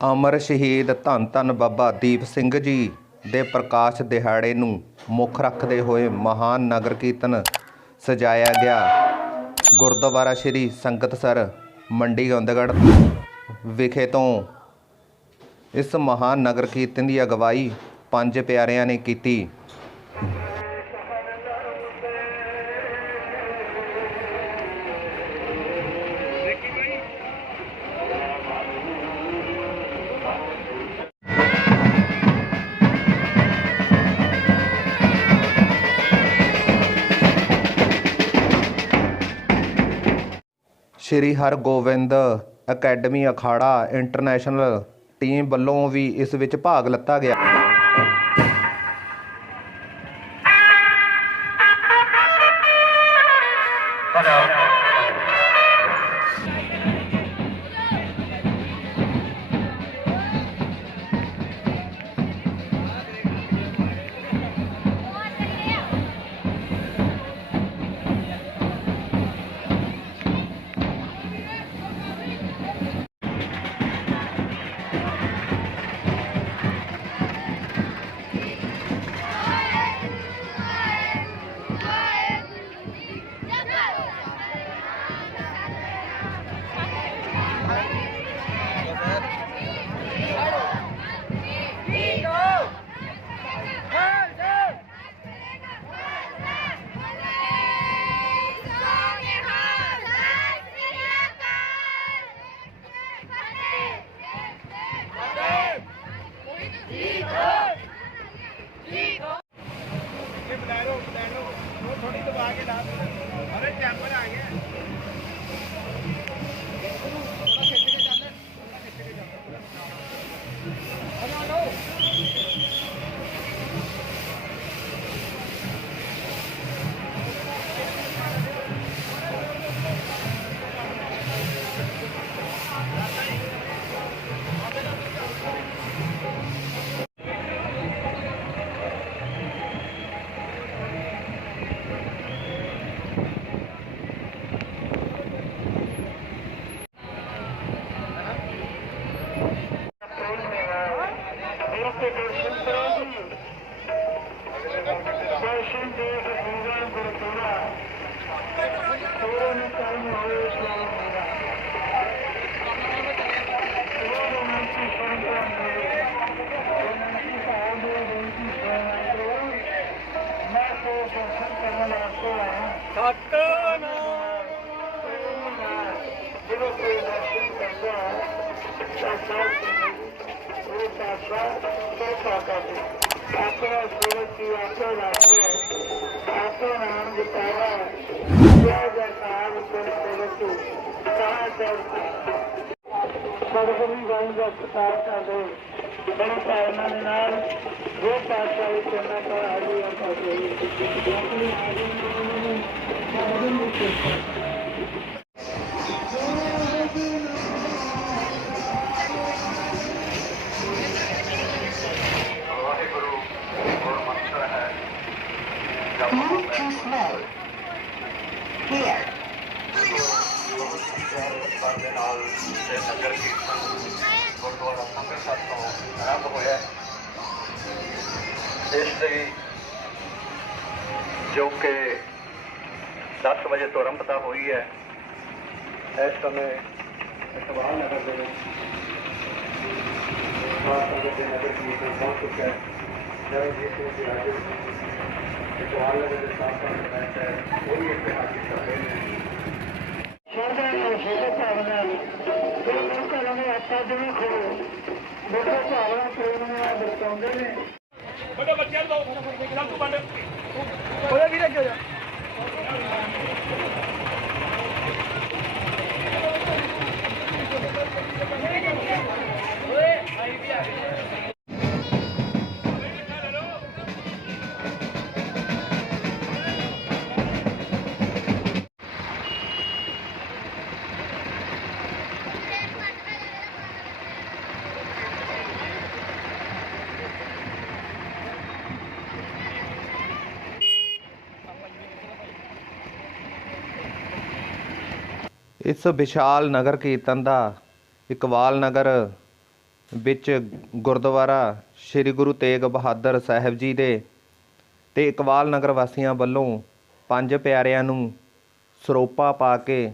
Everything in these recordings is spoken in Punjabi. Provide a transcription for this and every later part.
ਅਮਰ ਸ਼ਹੀਦ ਧੰਨ ਧੰਨ ਬਾਬਾ ਦੀਪ ਸਿੰਘ ਜੀ ਦੇ ਪ੍ਰਕਾਸ਼ ਦਿਹਾੜੇ ਨੂੰ ਮੁੱਖ ਰੱਖਦੇ ਹੋਏ ਮਹਾਨ ਨਗਰ ਕੀਰਤਨ ਸਜਾਇਆ ਗਿਆ। ਗੁਰਦੁਆਰਾ ਸ਼੍ਰੀ ਸੰਗਤਸਰ ਮੰਡੀ ਗੋਬਿੰਦਗੜ੍ਹ ਵਿਖੇ ਤੋਂ ਇਸ ਮਹਾਨ ਨਗਰ ਕੀਰਤਨ ਦੀ ਅਗਵਾਈ ਪੰਜ ਪਿਆਰਿਆਂ ਨੇ ਕੀਤੀ। Shri Hargobind academy Akhara international team ਵੱਲੋਂ ਵੀ ਇਸ ਵਿੱਚ ਭਾਗ ਲਿੱਤਾ ਗਿਆ। ਸਤਨਾਮ ਜਦੋਂ ਕੋਈ ਦਰਸ਼ਨ ਕਰਦਾ ਤਾਂ ਸਾਥ ਉਹ ਪਾਸ਼ਾ ਤੋਂ ਪਾਕਾ ਆਪਣਾ ਸੂਰਜ ਦੀ ਆਪੇ ਰੱਖੇ ਆਪੇ ਨਾਮ ਜਿਤਾਵਾ ਜੈ ਜੈਕਾਰ ਗੁਰ ਸੇਵਕ ਸਾਹ ਦਰ ਸਤਿਗੁਰੂ ਗਾਇਨ ਦਾ ਸਤਾਰ ਕਰਦੇ ਬੜੀ ਭਾਵਨਾ ਦੇ ਨਾਲ ਉਹ ਪਾਸ਼ਾ ਵਿੱਚ ਚੰਨਾ ਕਰ ਹਾਜ਼ਰ ਆਪਾਂ ਜੀ Move too slow. Here. ਪਰ ਦੇ ਨਾਲ ਇਹ ਨਗਰ ਕੀਰਤਨ ਗੁਰਦੁਆਰਾ ਅੰਮ੍ਰਿਤਸਰ ਤੋਂ ਆਰੰਭ ਹੋਇਆ ਹੈ। ਇਸ ਲਈ ਜੋ ਕਿ 10 ਵਜੇ ਤੋਂ ਆਰੰਭਤਾ ਹੋਈ ਹੈ ਇਸ ਸਮੇਂ ਇਤਵਾਲ ਨਗਰ ਦੇ ਵਿੱਚ ਖਾਸ ਕਰਕੇ ਦੇ ਨਗਰ ਕੀਰਤਨ ਪਹੁੰਚ ਚੁੱਕਾ ਹੈ ਜਦੋਂ ਜੀ ਸਿੰਘ ਜੀ ਹਾਜ਼ਰ ਇਤਵਾਲ ਨਗਰ ਦੇ ਸਾਥ ਸਾਥ ਬੈਠ ਹੈ ਉਹ ਵੀ ਇੱਥੇ ਹਾਜ਼ਰ ਕਰ ਰਹੇ ਨੇ ਸਰਦਾਰ ਨੂੰ ਸੇਵਾ ਭਾਵਨਾ ਜੋ ਲੋਕਾਂ ਨੂੰ ਆਪਾਂ ਜਿਵੇਂ ਖੜੋ ਲੋਕਾਂ ਭਾਵਨਾ ਪ੍ਰੇਮ ਨਾਲ ਵਰਤਾਉਂਦੇ ਨੇ ਇਸ ਵਿਸ਼ਾਲ ਨਗਰ ਕੀਰਤਨ ਦਾ ਇਕਬਾਲ ਨਗਰ ਵਿੱਚ ਗੁਰਦੁਆਰਾ ਸ੍ਰੀ ਗੁਰੂ ਤੇਗ ਬਹਾਦਰ ਸਾਹਿਬ ਜੀ ਦੇ ਤੇ ਇਕਬਾਲ ਨਗਰ ਵਾਸੀਆਂ ਵੱਲੋਂ ਪੰਜ ਪਿਆਰਿਆਂ ਨੂੰ ਸਰੋਪਾ ਪਾ ਕੇ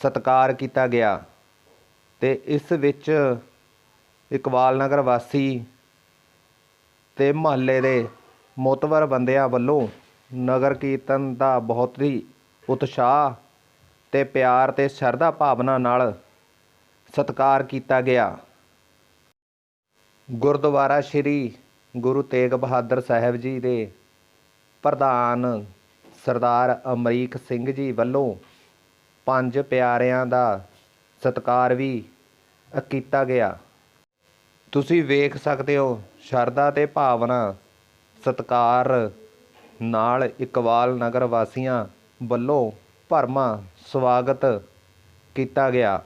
ਸਤਿਕਾਰ ਕੀਤਾ ਗਿਆ ਤੇ ਇਸ ਵਿੱਚ ਇਕਬਾਲ ਨਗਰ ਵਾਸੀ ਤੇ ਮਹੱਲੇ ਦੇ ਮੋਤਵਰ ਬੰਦਿਆਂ ਵੱਲੋਂ ਨਗਰ ਕੀਰਤਨ ਦਾ ਬਹੁਤ ਹੀ ਉਤਸ਼ਾਹ ਤੇ ਪਿਆਰ ਤੇ ਸ਼ਰਧਾ ਭਾਵਨਾ ਨਾਲ ਸਤਿਕਾਰ ਕੀਤਾ ਗਿਆ। ਗੁਰਦੁਆਰਾ ਸ੍ਰੀ ਗੁਰੂ ਤੇਗ ਬਹਾਦਰ ਸਾਹਿਬ ਜੀ ਦੇ ਪ੍ਰਧਾਨ ਸਰਦਾਰ ਅਮਰੀਕ ਸਿੰਘ ਜੀ ਵੱਲੋਂ ਪੰਜ ਪਿਆਰਿਆਂ ਦਾ ਸਤਿਕਾਰ ਵੀ ਕੀਤਾ ਗਿਆ। ਤੁਸੀਂ ਵੇਖ ਸਕਦੇ ਹੋ ਸ਼ਰਧਾ ਤੇ ਭਾਵਨਾ ਸਤਿਕਾਰ ਨਾਲ ਇਕਬਾਲ ਨਗਰ ਵਾਸੀਆਂ ਵੱਲੋਂ ਭਰਮਾ ਸਵਾਗਤ ਕੀਤਾ ਗਿਆ।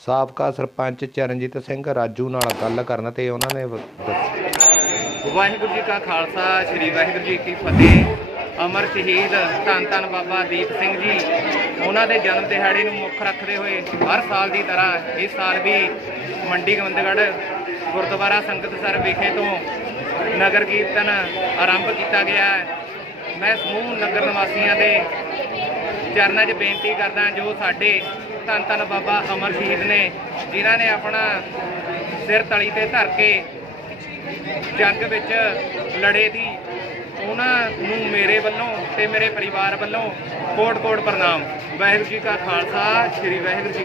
ਸਾਬਕਾ ਸਰਪੰਚ ਚਰਨਜੀਤ ਸਿੰਘ ਰਾਜੂ ਨਾਲ ਗੱਲ ਕਰਨ ਤੇ ਉਹਨਾਂ ਨੇ ਵਾਹਿਗੁਰੂ ਜੀ ਕਾ ਖਾਲਸਾ, ਸ੍ਰੀ ਵਾਹਿਗੁਰੂ ਜੀ ਕੀ ਫਤਿਹ। ਅਮਰ ਸ਼ਹੀਦ ਧੰਨ ਧੰਨ ਬਾਬਾ ਦੀਪ ਸਿੰਘ ਜੀ। ਉਹਨਾਂ ਦੇ ਜਨਮ ਦਿਹਾੜੇ ਨੂੰ ਮੁੱਖ ਰੱਖਦੇ ਹੋਏ ਹਰ ਸਾਲ ਦੀ ਤਰ੍ਹਾਂ ਇਸ ਸਾਲ ਵੀ ਮੰਡੀ ਗੋਬਿੰਦਗੜ੍ਹ ਗੁਰਦੁਆਰਾ ਸੰਗਤ ਸਰ ਵਿਖੇ ਤੋਂ ਨਗਰ ਕੀਰਤਨ ਆਰੰਭ ਕੀਤਾ ਗਿਆ ਹੈ। ਮੈਂ ਸਮੂਹ ਨਗਰ ਨਿਵਾਸੀਆਂ ਦੇ ਚਰਨਾਂ 'ਚ ਬੇਨਤੀ ਕਰਦਾ ਜੋ ਸਾਡੇ ਧੰਨ ਧੰਨ ਬਾਬਾ ਅਮਰ ਸ਼ਹੀਦ ਨੇ, ਜਿਨ੍ਹਾਂ ਨੇ ਆਪਣਾ ਸਿਰ ਤਲੀ ਤੇ ਧਰ ਕੇ ਜੰਗ ਵਿੱਚ ਲੜੇ ਦੀ, ਉਹਨਾਂ ਨੂੰ ਮੇਰੇ ਵੱਲੋਂ ਤੇ ਮੇਰੇ ਪਰਿਵਾਰ ਵੱਲੋਂ ਕੋਟ ਕੋਟ ਪ੍ਰਣਾਮ। ਵਾਹਿਗੁਰੂ ਜੀ ਕਾ ਖਾਲਸਾ, ਸ੍ਰੀ ਵਾਹਿਗੁਰੂ ਜੀ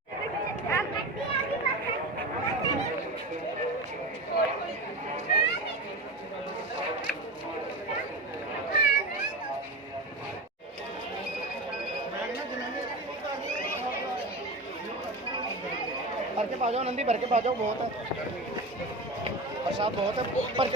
भर के पा जाओ नंदी भर के पा जाओ बहुत है प्रसाद बहुत है भर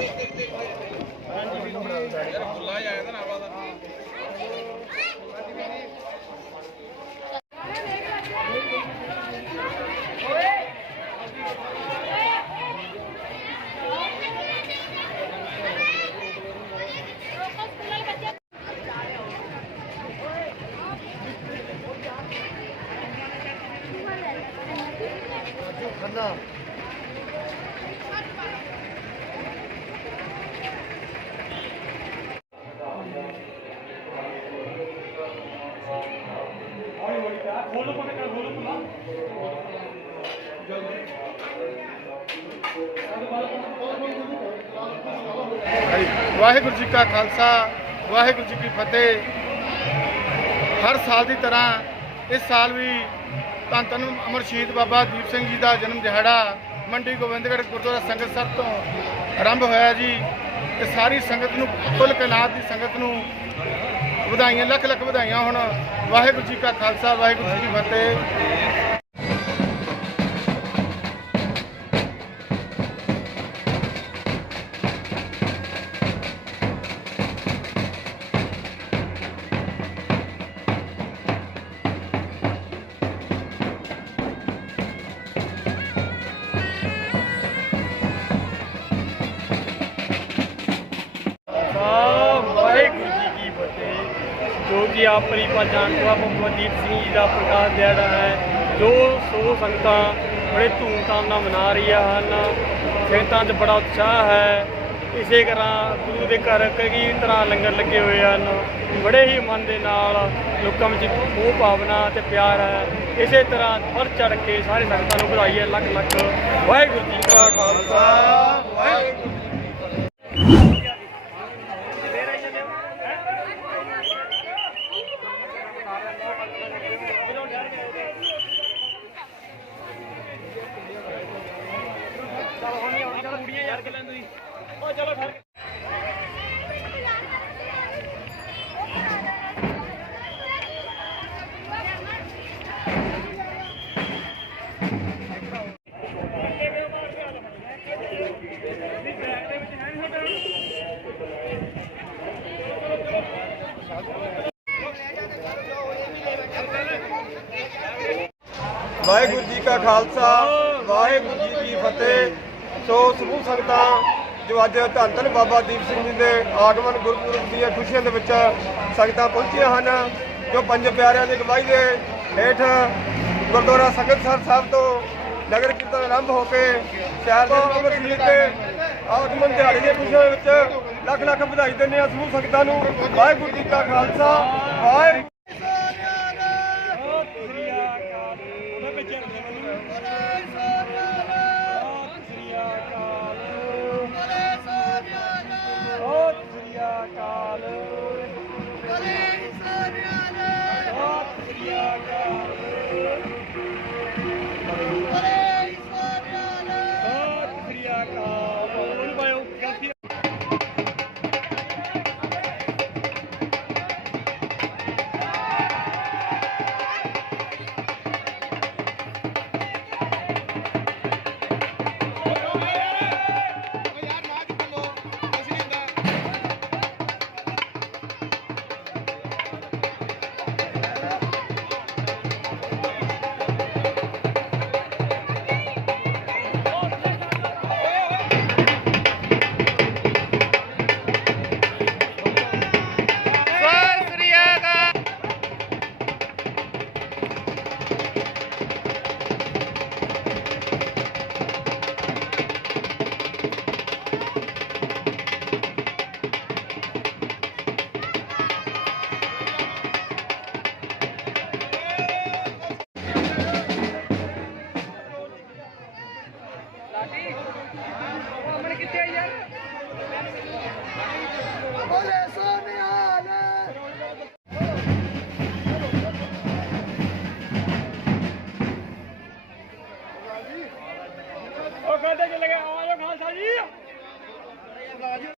ਵਾਹਿਗੁਰੂ ਜੀ ਕਾ ਖਾਲਸਾ, ਵਾਹਿਗੁਰੂ ਜੀ ਕੀ ਫਤਿਹ। ਹਰ ਸਾਲ ਦੀ ਤਰ੍ਹਾਂ ਇਸ ਸਾਲ ਵੀ ਧੰਨ ਧੰਨ ਅਮਰ ਸ਼ਹੀਦ ਬਾਬਾ ਦੀਪ ਸਿੰਘ ਜੀ ਦਾ ਜਨਮ ਦਿਹਾੜਾ ਮੰਡੀ ਗੋਬਿੰਦਗੜ੍ਹ ਗੁਰਦੁਆਰਾ ਸੰਗਤ ਸੰਗਤਸਰ ਤੋਂ ਆਰੰਭ ਹੋਇਆ ਜੀ। ਤੇ ਸਾਰੀ ਸੰਗਤ ਨੂੰ, ਕੁੱਲ ਕਨਾਤ ਦੀ ਸੰਗਤ ਨੂੰ ਵਧਾਈਆਂ ਲੱਖ ਲੱਖ ਵਧਾਈਆਂ ਹੁਣ। ਵਾਹਿਗੁਰੂ ਜੀ ਕਾ ਖਾਲਸਾ, ਵਾਹਿਗੁਰੂ ਜੀ ਕੀ ਫਤਿਹ। ਫਤਿਹ ਜੋ ਕਿ ਆਪਣੀ ਪਛਾਣ ਬਾਬਾ ਦੀਪ ਸਿੰਘ ਜੀ ਦਾ ਪ੍ਰਕਾਸ਼ ਦਿਹਾੜਾ ਹੈ, ਜੋ ਸੋ ਸੰਗਤਾਂ ਬੜੇ ਧੂਮਧਾਮ ਨਾਲ ਮਨਾ ਰਹੀਆਂ ਹਨ। ਸੰਗਤਾਂ 'ਚ ਬੜਾ ਉਤਸ਼ਾਹ ਹੈ। ਇਸੇ ਤਰ੍ਹਾਂ ਗੁਰੂ ਦੇ ਘਰ ਕਈ ਤਰ੍ਹਾਂ ਲੰਗਰ ਲੱਗੇ ਹੋਏ ਹਨ। ਬੜੇ ਹੀ ਮਨ ਦੇ ਨਾਲ ਲੋਕਾਂ ਵਿੱਚ ਉਹ ਭਾਵਨਾ ਤੇ ਪਿਆਰ ਹੈ। ਇਸੇ ਤਰ੍ਹਾਂ ਵੱਧ ਚੜ ਕੇ ਸਾਰੇ ਸੰਗਤਾਂ ਨੂੰ ਵਧਾਈ ਹੈ ਲੱਖ ਲੱਖ ਵਾਹਿਗੁਰੂ ਜੀ ਕਾ ਖਾਲਸਾ। ਵਾਹਿਗੁਰੂ ਵਾਹਿਗੁਰੂ ਵਾਹਿਗੁਰੂ ਜੀ ਕੀ ਫਤਿਹ। ਸੋ ਸਮੂਹ ਸੰਗਤਾਂ, ਜੋ ਅੱਜ ਧੰਨ ਧੰਨ ਬਾਬਾ ਦੀਪ ਸਿੰਘ ਜੀ ਦੇ ਆਗਮਨ ਗੁਰਪੁਰਬ ਦੀਆਂ ਖੁਸ਼ੀਆਂ ਦੇ ਵਿੱਚ ਸੰਗਤਾਂ ਪਹੁੰਚੀਆਂ ਹਨ, ਜੋ ਪੰਜ ਪਿਆਰਿਆਂ ਦੀ ਅਗਵਾਈ ਦੇ ਹੇਠ ਗੁਰਦੁਆਰਾ ਸੰਗਤਸਰ ਸਾਹਿਬ ਤੋਂ ਨਗਰ ਕੀਰਤਨ ਆਰੰਭ ਹੋ ਕੇ ਸ਼ਹਿਰ ਦੇ ਅੰਮ੍ਰਿਤ ਦੇ ਆਗਮਨ ਦਿਹਾੜੇ ਦੀਆਂ ਖੁਸ਼ੀਆਂ ਵਿੱਚ ਲੱਖ ਲੱਖ ਵਧਾਈ ਦਿੰਦੇ ਹਾਂ ਸਮੂਹ ਸੰਗਤਾਂ ਨੂੰ। ਵਾਹਿਗੁਰੂ ਜੀ ਕਾ ਖਾਲਸਾ, ਵਾਹਿਗੁਰੂ ਖਾਲਸਾ